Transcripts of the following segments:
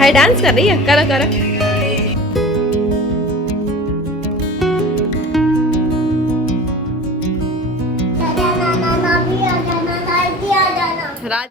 हाय dance कर रही है, करो करो।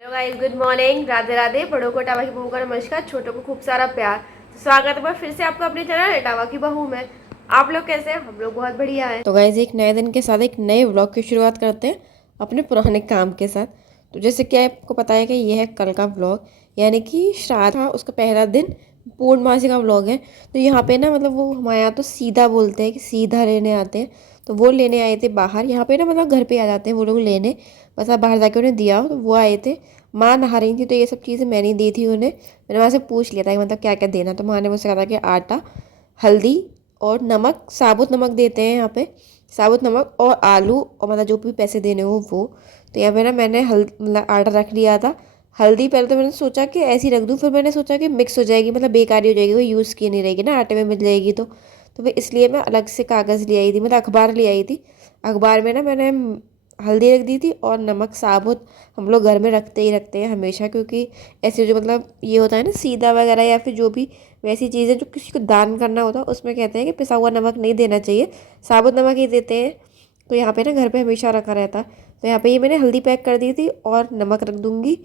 Guys good morning, Radhe Radhe. बड़ों को टावा की बहू का नमस्कार, छोटों को खूब सारा प्यार। तो स्वागत है फिर से आपका अपने चैनल टावा की बहू में। आप लोग कैसे हैं? हम लोग बहुत बढ़िया हैं। तो गाइस एक नए दिन के साथ एक नए व्लॉग की शुरुआत करते हैं अपने पुराने काम के साथ। तो जैसे कि आपको पता है कि यह है कल का व्लॉग, यानी कि श्राद्ध था उसका पहला दिन, पूर्णमासी का व्लॉग है। तो यहाँ पे ना मतलब वो हमारे यहाँ तो सीधा बोलते हैं कि सीधा लेने आते हैं। तो वो लेने आए थे बाहर, यहाँ पे ना मतलब घर पे आ जाते हैं वो लोग लेने, बस आप बाहर जाके उन्हें दिया हो। तो वो आए थे, माँ नहा रही थी तो ये सब चीज़ें मैंने दी थी उन्हें। मैंने वहाँ से पूछ लिया था कि मतलब क्या क्या देना। तो माँ ने मुझसे कहा था कि आटा, हल्दी और नमक, साबुत नमक देते हैं यहाँ पे, साबुत नमक और आलू, और मतलब जो भी पैसे देने हो वो। तो यहाँ पे ना मैंने मतलब आटा रख लिया था। हल्दी पहले तो मैंने सोचा कि ऐसी रख दूँ, फिर मैंने सोचा कि मिक्स हो जाएगी, मतलब बेकारी हो जाएगी, वो यूज़ की नहीं रहेगी ना, आटे में मिल जाएगी। तो फिर इसलिए मैं अलग से कागज़ ले आई थी, मतलब अखबार ले आई थी। अखबार में ना मैंने हल्दी रख दी थी और नमक साबुत हम लोग घर में रखते हैं हमेशा, क्योंकि ऐसे जो मतलब ये होता है ना सीधा वगैरह, या फिर जो भी वैसी चीज़ें जो किसी को दान करना होता है उसमें कहते हैं कि पिसा हुआ नमक नहीं देना चाहिए, साबुत नमक ही देते हैं। तो यहाँ पे ना घर पे हमेशा रखा रहता। तो यहाँ पे ये मैंने हल्दी पैक कर दी थी और नमक रख दूँगी,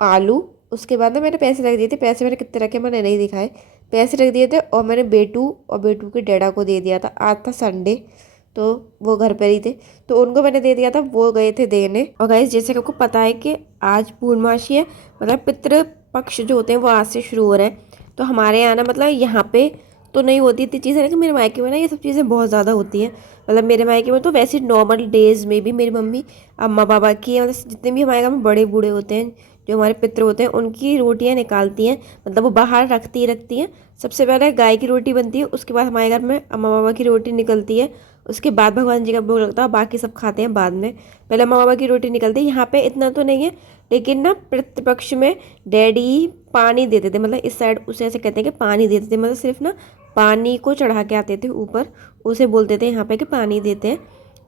आलू। उसके बाद ना मैंने पैसे रख दिए थे, पैसे मैंने कितने रखे मैंने नहीं दिखाए, पैसे रख दिए थे। और मैंने बेटू और बेटू के डैडा को दे दिया था, आज था संडे तो वो घर पर ही थे, तो उनको मैंने दे दिया था, वो गए थे देने। और गाइस जैसे कि आपको पता है कि आज पूर्णमासी है, मतलब पितृ पक्ष जो होते हैं वो आज से शुरू हो रहे हैं। तो हमारे यहाँ ना मतलब यहाँ पे तो नहीं होती इतनी चीज़ें, लेकिन मेरे मायके में ना ये सब चीज़ें बहुत ज़्यादा होती हैं। मतलब मेरे मायके में तो वैसे नॉर्मल डेज में भी मेरी मम्मी अम्मा पापा की, मतलब जितने भी हमारे घर में बड़े बूढ़े होते हैं, जो हमारे पितृ होते हैं, उनकी रोटियां निकालती हैं, मतलब वो बाहर रखती हैं। सबसे पहले गाय की रोटी बनती है, उसके बाद हमारे घर में अम्मा पापा की रोटी निकलती है, उसके बाद भगवान जी का भोग लगता है, बाकी सब खाते हैं बाद में। पहले अम्मा पापा की रोटी निकलती है। यहाँ पे इतना तो नहीं है, लेकिन ना पितृपक्ष में डैडी पानी देते थे, मतलब इस साइड उसे ऐसे कहते हैं कि पानी देते थे, मतलब सिर्फ ना पानी को चढ़ा के आते थे ऊपर, उसे बोलते थे यहाँ पे कि पानी देते हैं।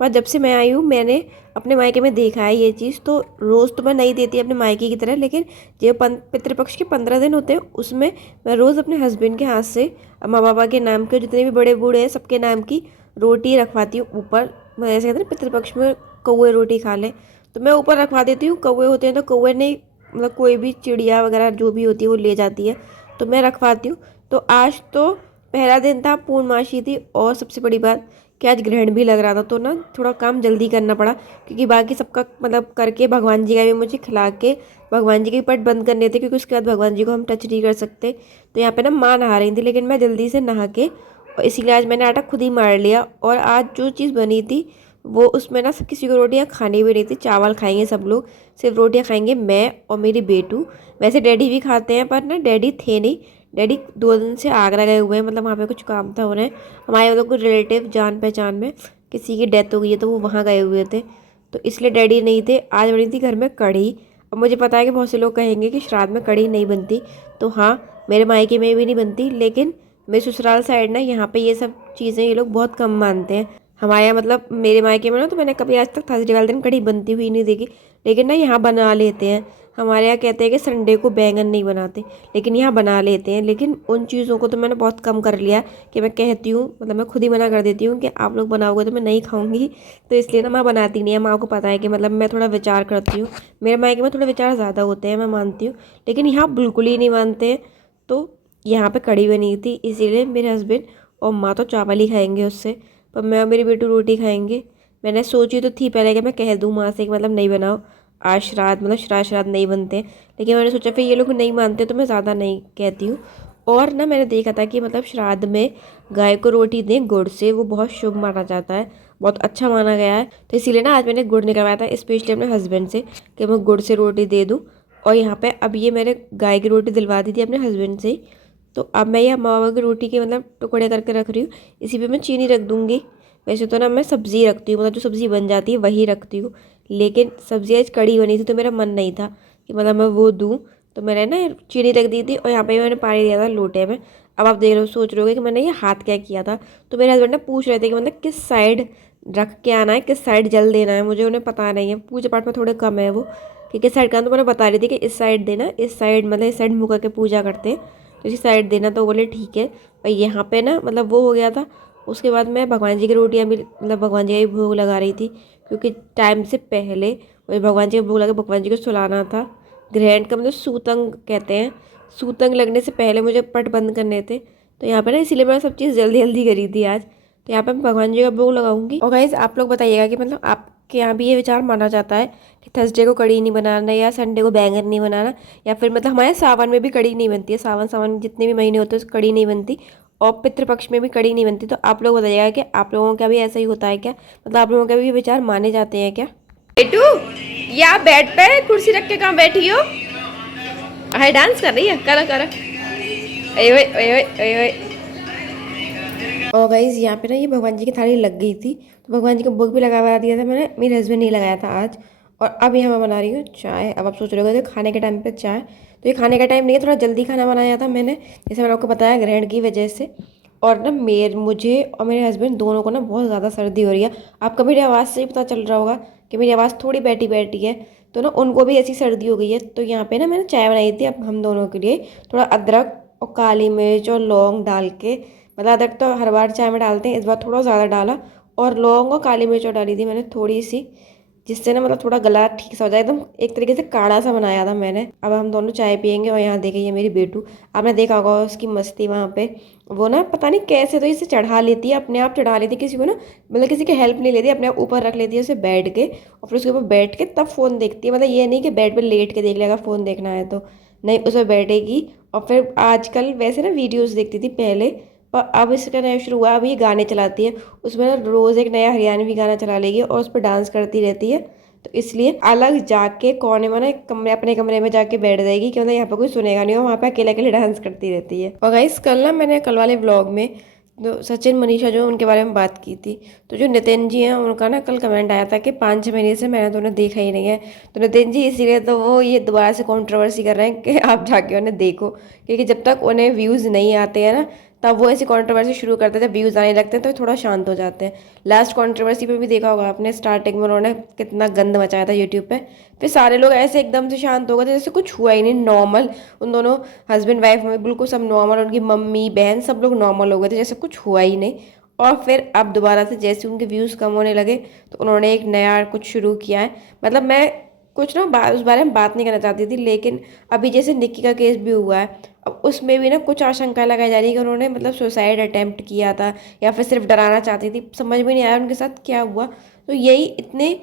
पर जब से मैं आई हूँ मैंने अपने मायके में देखा है ये चीज़, तो रोज़ तो मैं नहीं देती अपने मायके की तरह, लेकिन जो पितृपक्ष के 15 दिन होते हैं उसमें मैं रोज़ अपने हस्बैंड के हाथ से अम्मा बाबा के नाम के जितने भी बड़े बूढ़े हैं सबके नाम की रोटी रखवाती हूँ ऊपर। मैं ऐसे कहते हैं पितृपक्ष में कौवे रोटी खा ले, तो मैं ऊपर रखवा देती हूँ। कौवे होते हैं तो कौवे नहीं, मतलब कोई भी चिड़िया वगैरह जो भी होती है वो ले जाती है, तो मैं रखवाती हूँ। तो आज तो पहला दिन था, पूर्णमासी थी, और सबसे बड़ी बात कि आज ग्रहण भी लग रहा था, तो ना थोड़ा काम जल्दी करना पड़ा, क्योंकि बाकी सबका मतलब करके भगवान जी का भी मुझे खिला के भगवान जी के पट बंद करने थे, क्योंकि उसके बाद भगवान जी को हम टच नहीं कर सकते। तो यहाँ पे ना माँ नहा रही थी, लेकिन मैं जल्दी से नहा के, और इसीलिए आज मैंने आटा खुद ही मार लिया। और आज जो चीज़ बनी थी वो उसमें ना किसी को रोटियां खानी भी नहीं थी, चावल खाएंगे सब लोग, सिर्फ रोटियां खाएंगे मैं और मेरी बेटू। वैसे डैडी भी खाते हैं, पर ना डैडी थे नहीं, डैडी 2 दिन से आगरा गए हुए हैं, मतलब वहाँ पे कुछ काम था उन्हें, हमारे मतलब कोई रिलेटिव जान पहचान में किसी की डेथ हो गई है तो वो वहाँ गए हुए थे, तो इसलिए डैडी नहीं थे। आज बनी थी घर में कढ़ी। अब मुझे पता है कि बहुत से लोग कहेंगे कि श्राद्ध में कढ़ी नहीं बनती, तो हाँ मेरे मायके में भी नहीं बनती, लेकिन मेरे ससुराल साइड ना यहाँ पे ये सब चीज़ें ये लोग बहुत कम मानते हैं। हमारे यहाँ मतलब मेरे मायके में ना तो मैंने कभी आज तक थर्सडे वाले दिन कढ़ी बनती हुई नहीं देखी, लेकिन ना यहाँ बना लेते हैं। हमारे यहाँ कहते हैं कि संडे को बैंगन नहीं बनाते, लेकिन यहाँ बना लेते हैं। लेकिन उन चीज़ों को तो मैंने बहुत कम कर लिया कि मैं कहती हूँ, मतलब मैं खुद ही मना कर देती हूँ कि आप लोग बनाओगे तो मैं नहीं खाऊंगी, तो इसलिए ना माँ बनाती नहीं है। माँ को पता है कि मतलब मैं थोड़ा विचार करती हूँ, मेरे मायके में थोड़े विचार ज़्यादा होते हैं, मैं मानती हूँ, लेकिन यहाँ बिल्कुल ही नहीं मानते हैं। तो यहाँ पे कढ़ी बनी थी, इसीलिए मेरे हस्बैंड और माँ तो चावल ही खाएंगे उससे, पर मैं और मेरी बेटू रोटी खाएंगे। मैंने सोची तो थी पहले कि मैं कह दूँ माँ से कि मतलब नहीं बनाओ आज श्राद्ध, मतलब श्राद्ध नहीं बनते, लेकिन मैंने सोचा फिर ये लोग नहीं मानते तो मैं ज़्यादा नहीं कहती हूँ। और ना मैंने देखा था कि मतलब श्राद्ध में गाय को रोटी दें गुड़ से, वो बहुत शुभ माना जाता है, बहुत अच्छा माना गया है। तो इसीलिए ना आज मैंने गुड़ निकलवाया था स्पेशली अपने हस्बैंड से कि मैं गुड़ से रोटी दे दूँ। और यहाँ पे अब ये मैंने गाय की रोटी दिलवा दी थी अपने हस्बैंड से, तो अब मैं ये अम्मा बाबा की रोटी के मतलब टुकड़े करके रख रही हूँ। इसी पे मैं चीनी रख दूँगी। वैसे तो ना मैं सब्ज़ी रखती हूँ, मतलब जो सब्ज़ी बन जाती है वही रखती हूँ, लेकिन सब्ज़ी आज कड़ी बनी थी तो मेरा मन नहीं था कि मतलब मैं वो दूँ, तो मैंने ना चीनी रख दी थी और यहाँ पे मैंने पानी दिया था लोटे में। अब आप देख रहे हो, सोच रहे होगे कि मैंने ये हाथ क्या किया था। तो मेरे हस्बैंड ने पूछ रहे थे कि मतलब किस साइड रख के आना है, किस साइड जल देना है, मुझे उन्हें पता नहीं है, पूजा पाठ में थोड़े कम है वो कि किस साइड का। तो मैंने बता रही थी कि इस साइड देना, इस साइड मतलब इस साइड मुँह करके पूजा करते हैं। तो इसी साइड देना। तो बोले ठीक है। और यहाँ पे ना मतलब वो हो गया था। उसके बाद मैं भगवान जी की रोटियाँ भी मतलब भगवान जी का भी भोग लगा रही थी, क्योंकि टाइम से पहले मुझे भगवान जी का भोग लगा भगवान जी को सुलाना था। ग्रहण का मतलब सूतंग कहते हैं, सूतंग लगने से पहले मुझे पट बंद करने थे। तो यहाँ पे ना इसीलिए मैंने सब चीज़ जल्दी जल्दी करी थी आज। तो यहाँ पे मैं भगवान जी का भोग लगाऊंगी। और गाइस आप लोग बताइएगा कि मतलब आपके यहाँ भी ये विचार माना जाता है कि थर्सडे को कढ़ी नहीं बनाना या संडे को बैंगन नहीं बनाना, या फिर मतलब हमारे सावन में भी कढ़ी नहीं बनती है, सावन सावन जितने भी महीने होते हैं कढ़ी नहीं बनती, और पितृपक्ष में भी कढ़ी नहीं बनती। तो आप लोग बताइएगा कि आप लोगों का भी ऐसा ही होता है क्या, मतलब आप लोगों के भी विचार माने जाते हैं क्या। बेटू या बेड पे कुर्सी रख के कहाँ बैठी हो, हाय डांस कर रही है, करा करा। अये ओए अये ओए अये ओए। और गाइस यहाँ पे ना ये भगवान जी की थाली लग गई थी, तो भगवान जी का भोग भी लगा दिया था मैंने, मेरे हस्बैंड नहीं लगाया था आज। और अब यहाँ मैं बना रही हूँ चाय। अब आप सोच रहे हो खाने के टाइम पे चाय, तो ये खाने का टाइम नहीं है, थोड़ा जल्दी खाना बनाया था मैंने, जैसे मैंने आपको बताया ग्रहण की वजह से। और ना मुझे और मेरे हस्बैंड दोनों को ना बहुत ज़्यादा सर्दी हो रही है। आपका मेरी आवाज़ से ही पता चल रहा होगा कि मेरी आवाज़ थोड़ी बैठी बैठी है, तो ना उनको भी ऐसी सर्दी हो गई है। तो यहाँ पे ना मैंने चाय बनाई थी अब हम दोनों के लिए, थोड़ा अदरक और काली मिर्च और लौंग डाल के, मतलब अदरक तो हर बार चाय में डालते हैं, इस बार थोड़ा ज़्यादा डाला, और लौंग और काली मिर्च और डाली थी मैंने थोड़ी सी, जिससे ना मतलब थोड़ा गला ठीक सा हो जाए, एकदम एक तरीके से काढ़ा सा बनाया था मैंने। अब हम दोनों चाय पियेंगे। और यहाँ देखिए ये मेरी बेटू, आपने देखा होगा उसकी मस्ती वहाँ पे, वो ना पता नहीं कैसे तो इसे चढ़ा लेती है, अपने आप चढ़ा लेती है, किसी को ना मतलब किसी की हेल्प नहीं लेती, अपने आप ऊपर रख लेती है उसे बैठ के, और फिर उसके ऊपर बैठ के तब फ़ोन देखती है। मतलब ये नहीं कि बेड पर लेट के देख लेगा फ़ोन देखना है तो, नहीं, उसे बैठेगी। और फिर आजकल वैसे ना वीडियोस देखती थी पहले, पर अब इसका नया शुरू हुआ, अब ये गाने चलाती है, उसमें ना रोज़ एक नया हरियाणवी गाना चला लेगी और उस पर डांस करती रहती है। तो इसलिए अलग जाके कोने में ना कमरे, अपने कमरे में जाके बैठ जाएगी कि मतलब यहाँ पे कोई सुनेगा नहीं, और वहाँ पे अकेले अकेले डांस करती रहती है। और गाइस कल ना मैंने कल वाले व्लॉग में तो सचिन मनीषा जो उनके बारे में बात की थी, तो जो नितिन जी हैं उनका ना कल कमेंट आया था कि 5-6 महीने से मैंने तो उन्हें देखा ही नहीं है। तो नितिन जी इसीलिए तो वो ये दोबारा से कंट्रोवर्सी कर रहे हैं कि आप जाके उन्हें देखो, क्योंकि जब तक उन्हें व्यूज़ नहीं आते हैं ना, तब वो ऐसी कंट्रोवर्सी शुरू करते हैं, जब व्यूज़ आने लगते हैं तो थोड़ा शांत हो जाते हैं। लास्ट कंट्रोवर्सी पे भी देखा होगा आपने, स्टार्टिंग में उन्होंने कितना गंद मचाया था यूट्यूब पे, फिर सारे लोग ऐसे एकदम से शांत हो गए थे जैसे कुछ हुआ ही नहीं, नॉर्मल। उन दोनों हस्बैंड वाइफ में बिल्कुल सब नॉर्मल, उनकी मम्मी बहन सब लोग नॉर्मल हो गए थे जैसे कुछ हुआ ही नहीं। और फिर अब दोबारा से जैसे उनके व्यूज़ कम होने लगे तो उन्होंने एक नया कुछ शुरू किया है। मतलब मैं कुछ ना उस बारे में बात नहीं करना चाहती थी, लेकिन अभी जैसे निक्की का केस भी हुआ है, अब उसमें भी ना कुछ आशंका लगाई जा रही है कि उन्होंने मतलब सुसाइड अटेम्प्ट किया था, या फिर सिर्फ डराना चाहती थी, समझ में नहीं आया उनके साथ क्या हुआ। तो यही इतने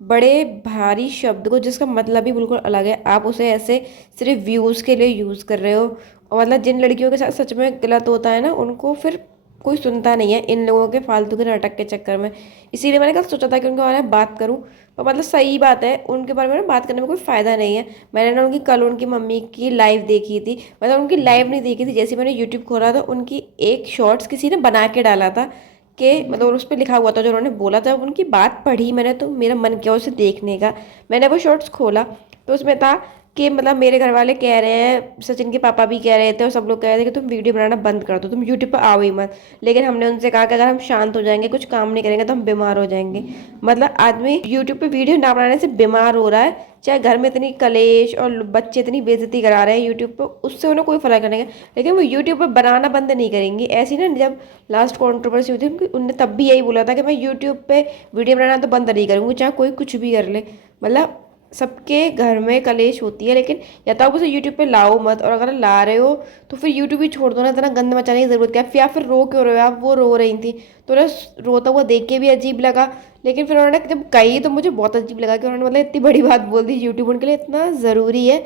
बड़े भारी शब्द को जिसका मतलब ही बिल्कुल अलग है, आप उसे ऐसे सिर्फ व्यूज़ के लिए यूज़ कर रहे हो। और मतलब जिन लड़कियों के साथ सच में गलत होता है ना, उनको फिर कोई सुनता नहीं है इन लोगों के फालतू के नाटक के चक्कर में। इसीलिए मैंने कल सोचा था कि उनके बारे में बात करूं, और मतलब सही बात है, उनके बारे में ना बात करने में कोई फ़ायदा नहीं है। मैंने ना उनकी कल उनकी मम्मी की लाइव देखी थी, मतलब उनकी लाइव नहीं देखी थी, जैसे मैंने यूट्यूब खोला था उनकी एक शॉर्ट्स किसी ने बना के डाला था कि मतलब उस पर लिखा हुआ था जो उन्होंने बोला था, उनकी बात पढ़ी मैंने तो मेरा मन किया उसे देखने का। मैंने वो शॉर्ट्स खोला तो उसमें था कि मतलब मेरे घर वाले कह रहे हैं, सचिन के पापा भी कह रहे थे और सब लोग कह रहे थे कि तुम वीडियो बनाना बंद कर दो, तुम यूट्यूब पर आओ ही मत। लेकिन हमने उनसे कहा कि अगर हम शांत हो जाएंगे, कुछ काम नहीं करेंगे, तो हम बीमार हो जाएंगे। मतलब आदमी यूट्यूब पे वीडियो ना बनाने से बीमार हो रहा है, चाहे घर में इतनी कलेश और बच्चे इतनी बेइज्जती करा रहे हैं यूट्यूब पर, उससे उन्हें कोई फर्क नहीं है, लेकिन वो यूट्यूब पर बनाना बंद नहीं करेंगी। ऐसी ना जब लास्ट कॉन्ट्रोवर्सी हुई थी उनकी, उनने तब भी यही बोला था कि मैं यूट्यूब पे वीडियो बनाना तो बंद नहीं करूँगी, चाहे कोई कुछ भी कर ले। मतलब सबके घर में कलेश होती है, लेकिन या तो आप उसे यूट्यूब पे लाओ मत, और अगर ला रहे हो तो फिर यूट्यूब ही छोड़ दो ना, इतना गंद मचाने की ज़रूरत क्या है। या फिर रो क्यों रहे हो आप, वो रो रही थी तो ना रोता हुआ देख के भी अजीब लगा, लेकिन फिर उन्होंने जब कही तो मुझे बहुत अजीब लगा कि उन्होंने मतलब इतनी बड़ी बात बोल दी। यूट्यूब उनके लिए इतना ज़रूरी है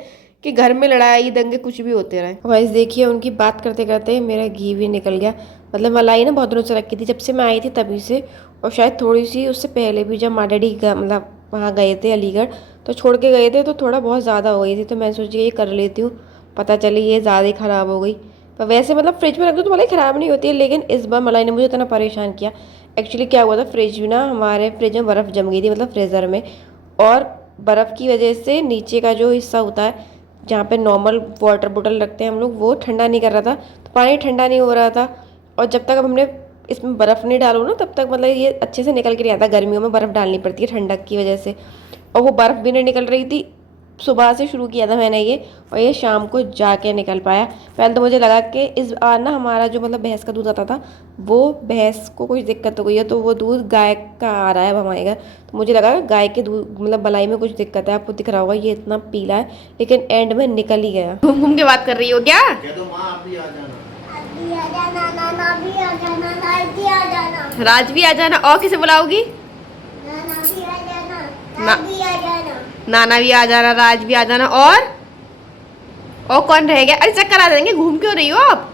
कि घर में लड़ाई दंगे कुछ भी होते रहे। वैसे देखिए उनकी बात करते करते मेरा घी भी निकल गया। मतलब मलाई ना बहुत दिनों से रखी थी, जब से मैं आई थी तभी से, और शायद थोड़ी सी उससे पहले भी जब माँ डैडी मतलब वहाँ गए थे अलीगढ़, तो छोड़ के गए थे तो थोड़ा बहुत ज़्यादा हो गई थी, तो मैं सोची ये कर लेती हूँ, पता चली ये ज़्यादा ही ख़राब हो गई। पर वैसे मतलब फ्रिज में रख दो तो मलाई ख़राब नहीं होती है, लेकिन इस बार मलाई ने मुझे इतना परेशान किया। एक्चुअली क्या हुआ था, फ्रिज में ना हमारे फ्रिज में बर्फ़ जम गई थी, मतलब फ्रीज़र में, और बर्फ़ की वजह से नीचे का जो हिस्सा होता है जहाँ पे नॉर्मल वाटर बोतल रखते हैं हम लोग, वो ठंडा नहीं कर रहा था, तो पानी ठंडा नहीं हो रहा था। और जब तक अब हमने इसमें बर्फ़ नहीं डालो ना, तब तक मतलब ये अच्छे से निकल के नहीं आता। गर्मियों में बर्फ़ डालनी पड़ती है ठंडक की वजह से, और वो बर्फ़ भी नहीं निकल रही थी सुबह से शुरू किया था मैंने ये, और ये शाम को जाके निकल पाया। पहले तो मुझे लगा कि इस बार ना हमारा जो मतलब भैंस का दूध आता था, वो भैंस को कुछ दिक्कत हो गई है, तो वो दूध गाय का आ रहा है अब हमारे घर। तो मुझे लगा गाय के दूध मतलब बलाई में कुछ दिक्कत है। आपको दिख रहा होगा ये इतना पीला है, लेकिन एंड में निकल ही गया। घूम घूम के बात कर रही हो क्या? राज भी आ जाना। और किसे बुलाओगी? नाना भी आ जाना, राज भी आ जाना, और कौन रह गया? अरे चक्कर आ जाएंगे, घूम क्यों रही हो आप?